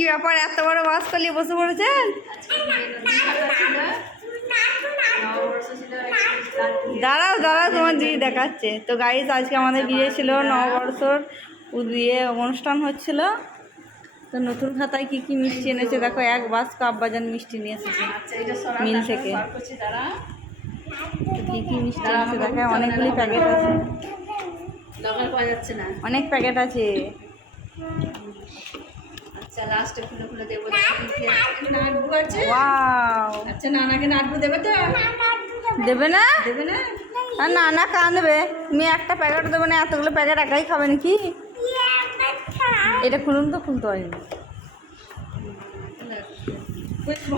কি ব্যাপার, এত বড় বাস চালিয়ে বসে পড়েছেন? দাঁড়াও দাঁড়াও, তোমার দিদি দেখাচ্ছে। তো গাইস, আজকে আমাদের বিয়ে ছিল, নববর্ষর বিয়ে অনুষ্ঠান হচ্ছিল। তো নতুন খাতায় কি কি মিষ্টি এনেছে দেখো, এক বাস কাপবাজার মিষ্টি নিয়ে এসেছে মিল থেকে। তো কি কি মিষ্টি এনেছে দেখো, অনেকগুলি প্যাকেট আছে, অনেক প্যাকেট আছে। আচ্ছা, লাস্টে খুলে খুলে দেবো। নাড়ু আছে। ওয়াও, আচ্ছা, নানাকে নাড়ু দেবে তো? দেবে না? দেবে না? আর না কাঁদবে। তুমি একটা প্যাকেট দেবে না, এতগুলো প্যাকেট একাই খাবে নাকি? এটা খুলুন তো, খুলতে পারিনি।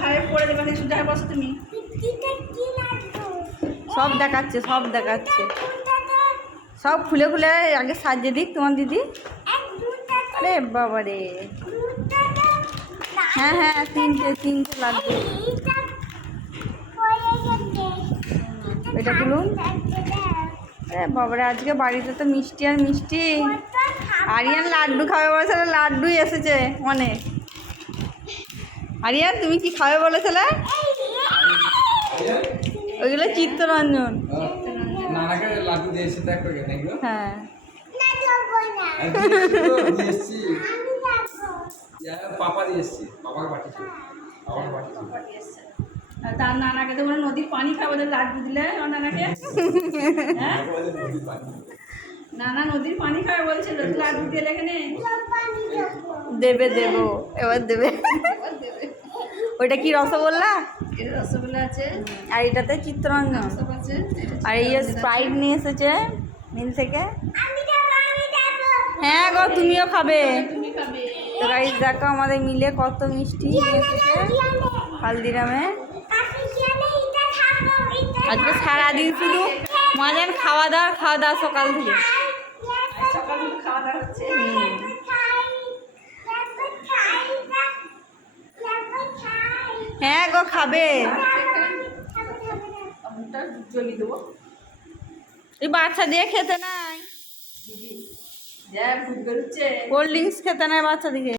ভাই পড়ে দেবে না, শুধু বসো তুমি। সব দেখাচ্ছে, সব দেখাচ্ছে, সব খুলে খুলে আগে সাজিয়ে দিক তোমার দিদি। আরে বাবা রে, হ্যাঁ হ্যাঁ, তিনটে লাগবে। এটা খুলুন। আরে বাবারে, আজকে বাড়িতে তো মিষ্টি আর মিষ্টি। আরিয়ান লাড্ডু খাবে বলেছিল, লাড্ডুই এসেছে অনেক। আরিয়ান, তুমি কি খাবে বলেছিলে? ওইগুলো চিত্তরঞ্জন। হ্যাঁ, তার নানাকে তো নদীর পানি খাবো, লাড্ডু দিলে নানাকে। হ্যাঁ, নানা নদীর পানি খাবে বলছিল, লাড্ডু দিলে এখানে দেবে, দেবো এবার দেবে। ওইটা কি রসগোল্লা? রসগোল্লা আছে, আর এটাতে চিত্তরঞ্জন আছে। আর এই স্প্রাইট নিয়ে এসেছে মিল থেকে। হ্যাঁ গো, তুমিও খাবে? তুমি খাবে? তো গাইস দেখো, আমাদের মিলে কত মিষ্টি নিয়ে এসেছে হালদিরামে। আজকে সারাদিন শুধু মজার খাওয়া দাওয়া সকাল থেকে। সকাল খাওয়া দাওয়া হচ্ছে। হ্যাঁ গো, খাবে? এই বাচ্চা দিয়ে খেতে নাই, কোল্ড ড্রিঙ্কস খেতে নাই বাচ্চা দিকে।